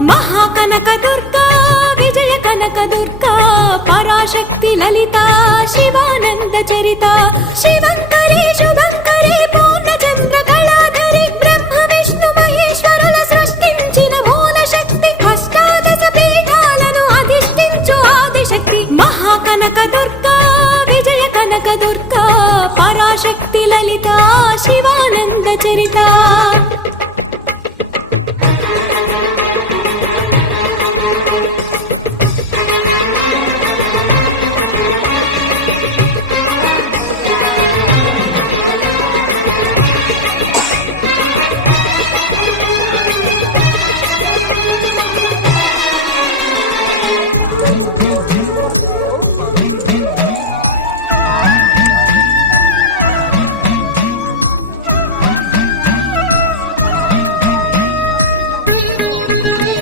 మహాకనక దుర్గా విజయ కనక దుర్గా పరాశక్తి లలిత శివానంద చరిత శివంకరి శుభంకరి పూర్ణచంద్ర కళాధరి బ్రహ్మ విష్ణు మహేశ్వరుల సృష్టించిన మూల శక్తి అష్టాదశ పీఠాలను అధిష్ఠించు ఆదిశక్తి మహాకనక దుర్గా విజయ కనక దుర్గా పరాశక్తి లలిత శివానంద చరిత